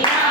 Yeah.